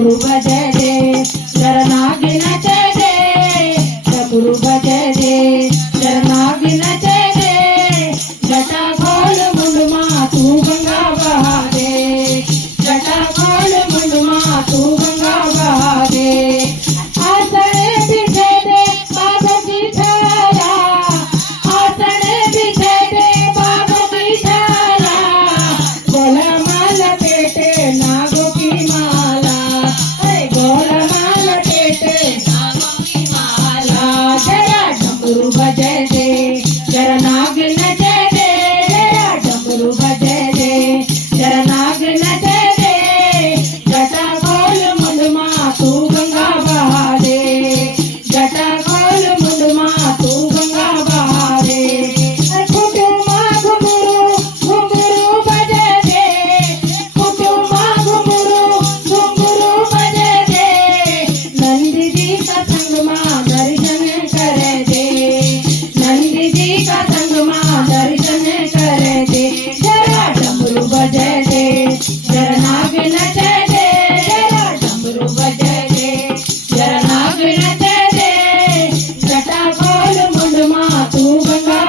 डमरू बजे दे जरा नाग नचे दे डमरू बजे दे जरा नाग नचे दे जटा खोल मुंडमा तू गंगा बहा दे जटा खोल मुंडमा तू गंगा बहा दे आसने बिछे दे बाबू की छाया आसने बिछे दे बाबू की छाया गोलमाल पेटे नागों की माला गोलमाल पेटे नागों की माला जरा डमरू बजे दे जरा नाग नचे दे जरा डमरू बजे दे जरा नाग नचे दे जटा खोल मुंडमा तू गंगा बहा दे जटा खोल मुंडमा तू गंगा बहा दे कुटुमा घुंघरू बजे दे कुटुमा घुंघरू बजे दे नंदी जी का संग मां दर्शन करे दे नंदी जी का संग मां दर्शन करे दे जरा डमरू बजे दे जरा नाग नचे दे जरा डमरू बजे दे जरा नाग नचे दे जटा खोल मुंडमा तू गंगा